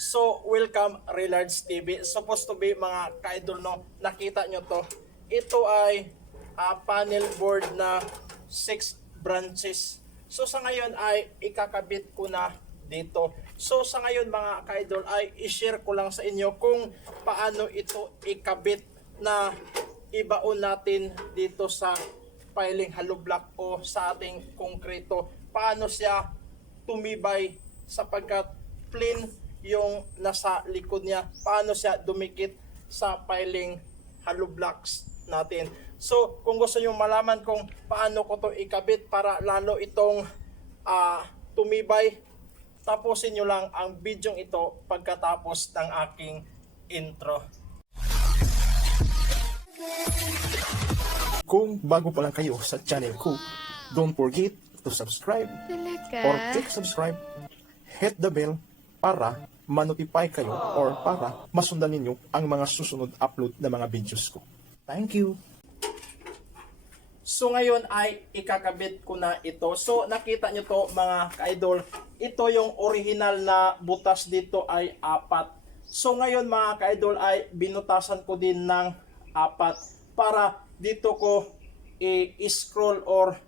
So, welcome Relards TV. Supposed to be mga ka-idol no, nakita nyo to. Ito ay ah, panel board na 6 branches. So sa ngayon ay ikakabit ko na dito. So sa ngayon mga ka-idol ay i-share ko lang sa inyo kung paano ito ikabit na ibaon natin dito sa piling hollow block o sa ating konkreto. Paano siya tumibay sapagkat plain yung nasa likod niya. Paano siya dumikit sa piling hollow blocks natin. So, kung gusto nyo malaman kung paano ko to ikabit para lalo itong ah, tumibay, tapusin nyo lang ang video ito pagkatapos ng aking intro. Kung bago pa lang kayo sa channel ko, don't forget to subscribe or click subscribe, hit the bell para ma-notify kayo or para masundan ninyo ang mga susunod upload na mga videos ko. Thank you! So ngayon ay ikakabit ko na ito. So nakita nyo to mga ka-idol, ito yung original na butas dito ay apat. So ngayon mga ka-idol ay binutasan ko din ng apat para dito ko i-scroll or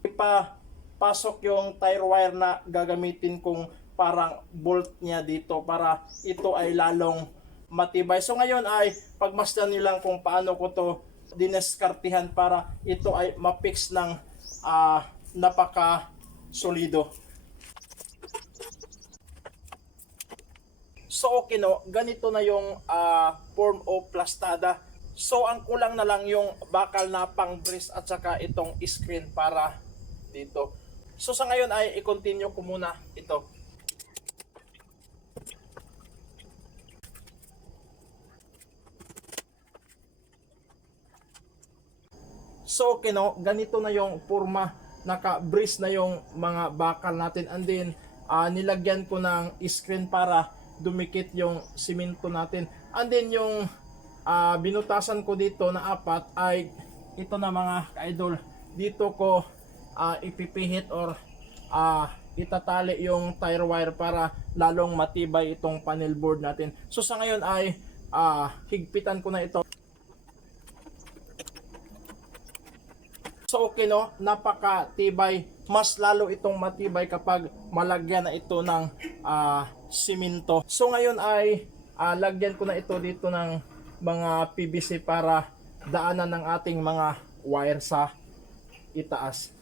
ipapasok yung tire wire na gagamitin kong parang bolt niya dito para ito ay lalong matibay. So ngayon ay pagmasdan niyo lang kung paano ko to dineskartihan para ito ay mapix ng ah, napaka solido. So okay no, ganito na yung ah, form o plastada. So ang kulang na lang yung bakal na pang brace at saka itong screen para dito. So sa ngayon ay i-continue ko muna ito. So okay no, ganito na yung forma, naka-brace na yung mga bakal natin and then ah, nilagyan ko ng screen para dumikit yung simento natin. And then yung ah, binutasan ko dito na apat ay ito na mga ka-idol. Dito ko ah, ipipihit or ah, itatali yung tire wire para lalong matibay itong panel board natin. So sa ngayon ay ah, higpitan ko na ito. So okay no, napaka-tibay. Mas lalo itong matibay kapag malagyan na ito ng ah, simento. So ngayon ay ah, lagyan ko na ito dito ng mga PVC para daanan ng ating mga wire sa itaas.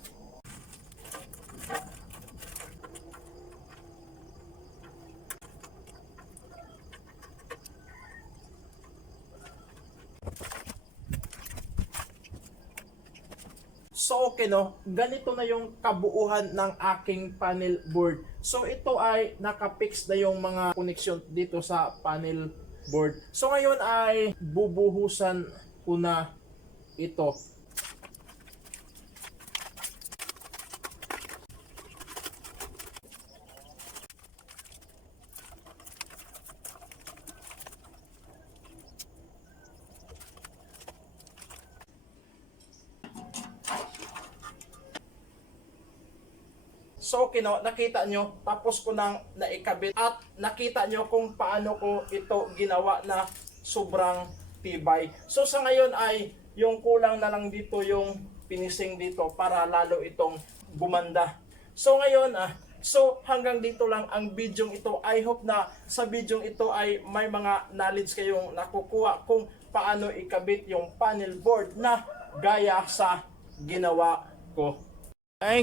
So okay no, ganito na yung kabuuhan ng aking panel board. So ito ay nakapix na yung mga connection dito sa panel board. So ngayon ay bubuhusan ko na ito. So okay no, nakita nyo, tapos ko nang naikabit at nakita nyo kung paano ko ito ginawa na sobrang tibay. So sa ngayon ay yung kulang na lang dito yung finishing dito para lalo itong gumanda. So ngayon ah, so hanggang dito lang ang bidyong ito. I hope na sa bidyong ito ay may mga knowledge kayong nakukuha kung paano ikabit yung panel board na gaya sa ginawa ko.